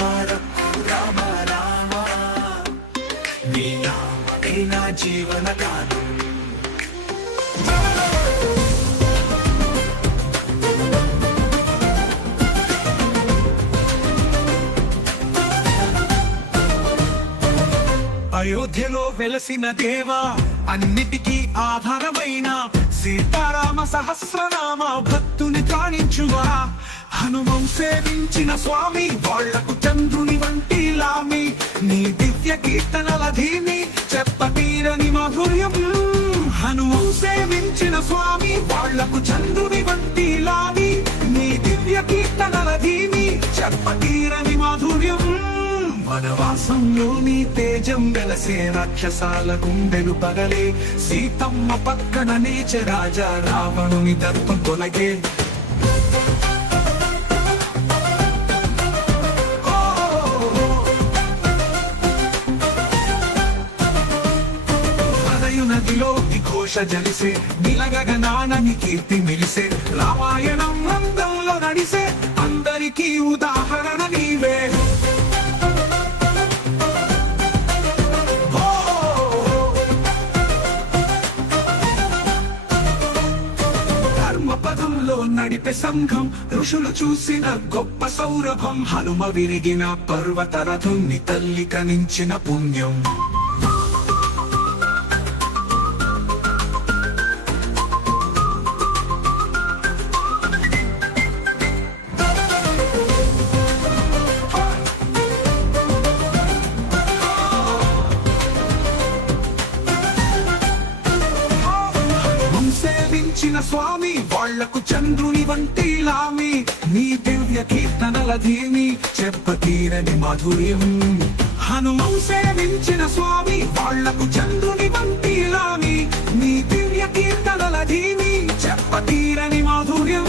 రామ రఘురామ రామ నీ నామమే నా జీవన గానం. అయోధ్యలో వెలసిన దేవా అన్నిటికీ ఆధారమైన సీతారామ సహస్రనామ భక్తుని కాణించువా. హనుమం సేవించిన స్వామి వాళ్లకు చంద్రుని వంటి లామి నీ దివ్య కీర్తనల ధీమి చెప్పతీరని మాధుర్యం. హనుమం సేవించిన స్వామి వాళ్లకు చంద్రుని వంటి లామి నీ దివ్య కీర్తనల ధీమి చెప్పతీరని మాధుర్యం. వనవాసంలో నీ తేజం వెలసే రాక్షసాల గుండెలు పగలే సీతమ్మ పక్కన నీచ రాజా రావణుని దర్పం తొలగే. నదిలో ఘోష జలిసే నిలగగనానని కీర్తి మిలిసే రామాయణం రంగంలో నడిసే అందరికీ ఉదాహరణ నీవే. పదంలో నడిపే సంఘం ఋషులు చూసిన గొప్ప సౌరభం. హనుమ విరిగిన పర్వత రథుని తల్లి కనించిన పుణ్యం. స్వామి వాళ్లకు చంద్రుని వంటి లామి నీ దివ్య కీర్తనల ధీమి చెప్పతీరని మాధుర్యం. హనుమం సేవించిన స్వామి వాళ్లకు చంద్రుని వంటి లామి నీ దివ్య కీర్తనల ధీమి చెప్పతీరని మాధుర్యం.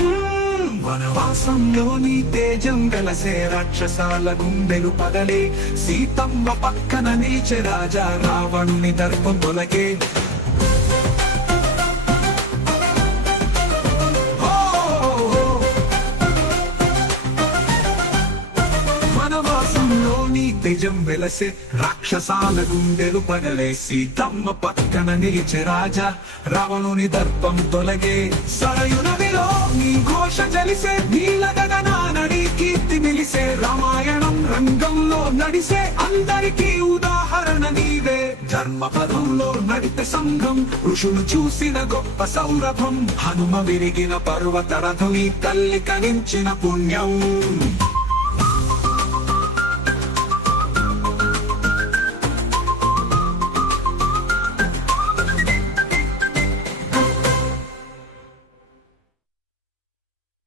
వనవాసంలో నీ తేజం వెలసే రాక్షసాల గుండెలు పగలే సీతమ్మ పక్కన నీచ రాజా రావణుని దర్పం తొలగే. తేజం వెలసే రాక్షసాల గుండెలు పగలే సీతమ్మ పక్కన నిలిచే రాజా రావణుని దర్పం తొలగే. సరయు నదిలో నీ ఘోష జలిసే నీలగగనానని కీర్తి నిలిసే రామాయణం రంగంలో నడిసే అందరికీ ఉదాహరణ నీవే. ధర్మపదంలో నడిపే సంఘం ఋషులు చూసిన గొప్ప సౌరభం. హనుమ విరిగిన పర్వత రథుని తల్లి కనించిన పుణ్యం.